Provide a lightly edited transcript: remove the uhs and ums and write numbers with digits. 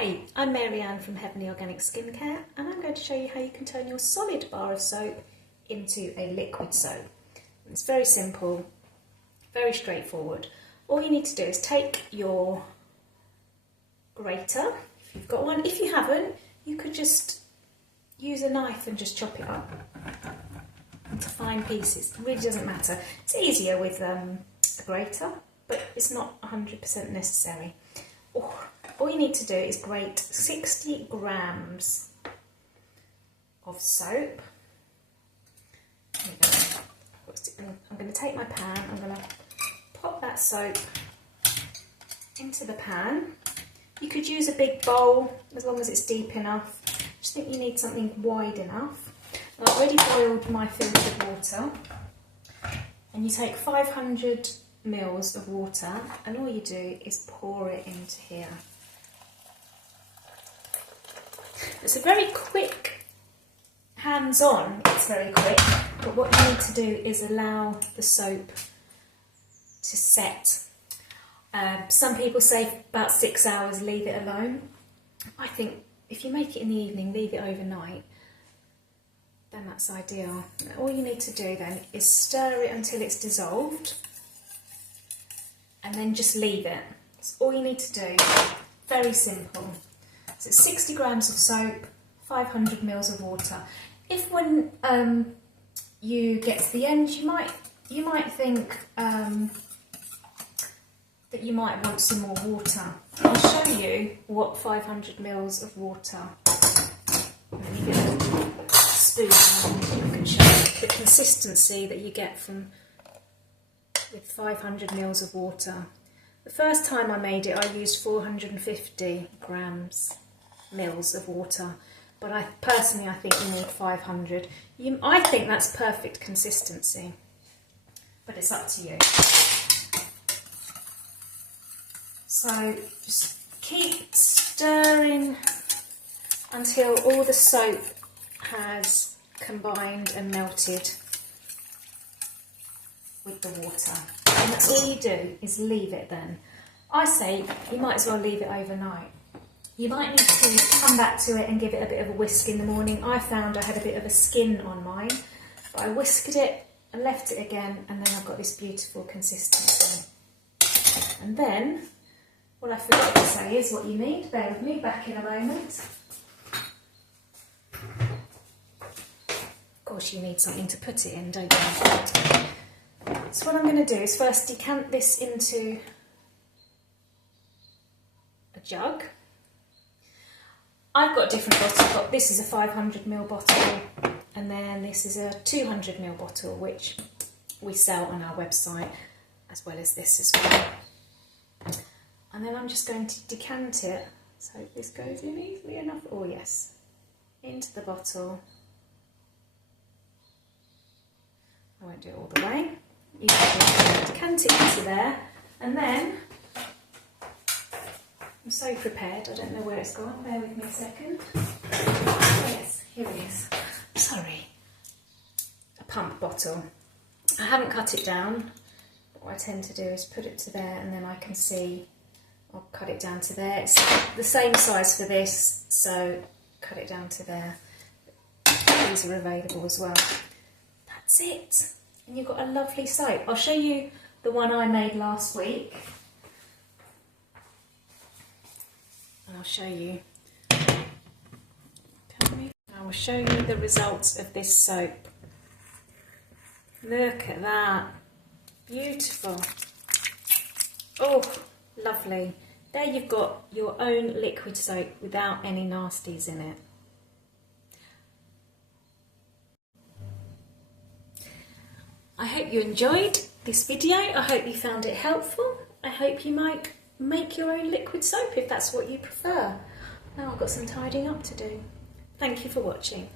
Hi, I'm Mary Ann from Heavenly Organic Skincare, and I'm going to show you how you can turn your solid bar of soap into a liquid soap. It's very simple, very straightforward. All you need to do is take your grater, if you've got one. If you haven't, you could just use a knife and just chop it up into fine pieces. It really doesn't matter. It's easier with a grater, but it's not 100% necessary. All you need to do is grate 60 grams of soap. I'm going to take my pan, I'm going to pop that soap into the pan. You could use a big bowl as long as it's deep enough. I just think you need something wide enough. I've already boiled my filtered water, and you take 500 mils of water, and all you do is pour it into here. It's a very quick, hands-on, it's very quick, but what you need to do is allow the soap to set. Some people say about 6 hours, leave it alone. I think if you make it in the evening, leave it overnight, then that's ideal. All you need to do then is stir it until it's dissolved, and then just leave it. That's all you need to do. Very simple. So it's 60 grams of soap, 500 mils of water. If when you get to the end, you might think that you might want some more water. I'll show you what 500 mils of water. Let me get a spoon and I can show you the consistency that you get with 500 mils of water. The first time I made it, I used 450 mils of water, but personally I think you need 500. I think that's perfect consistency, but it's up to you. So just keep stirring until all the soap has combined and melted with the water. And that's all you do is leave it then. I say you might as well leave it overnight. You might need to come back to it and give it a bit of a whisk in the morning. I found I had a bit of a skin on mine, but I whisked it and left it again, and then I've got this beautiful consistency. And then, what I forgot to say is what you need. Bear with me, back in a moment. Of course you need something to put it in, don't you? So what I'm going to do is first decant this into a jug. I've got a different bottle. This is a 500 ml bottle, and then this is a 200 ml bottle, which we sell on our website, as well as this as well. And then I'm just going to decant it, so this goes in easily enough. Oh yes, into the bottle. I won't do it all the way. You can decant it into there, and then I'm so prepared, I don't know where it's gone. Bear with me a second. Oh yes, here it is. Sorry. A pump bottle. I haven't cut it down. What I tend to do is put it to there, and then I can see, I'll cut it down to there. It's the same size for this, so cut it down to there. These are available as well. That's it. And you've got a lovely soap. I'll show you the one I made last week. And I'll show you. I will show you the results of this soap. Look at that. Beautiful. Oh, lovely. There you've got your own liquid soap without any nasties in it. I hope you enjoyed this video. I hope you found it helpful. I hope you might make your own liquid soap if that's what you prefer. Now I've got some tidying up to do. Thank you for watching.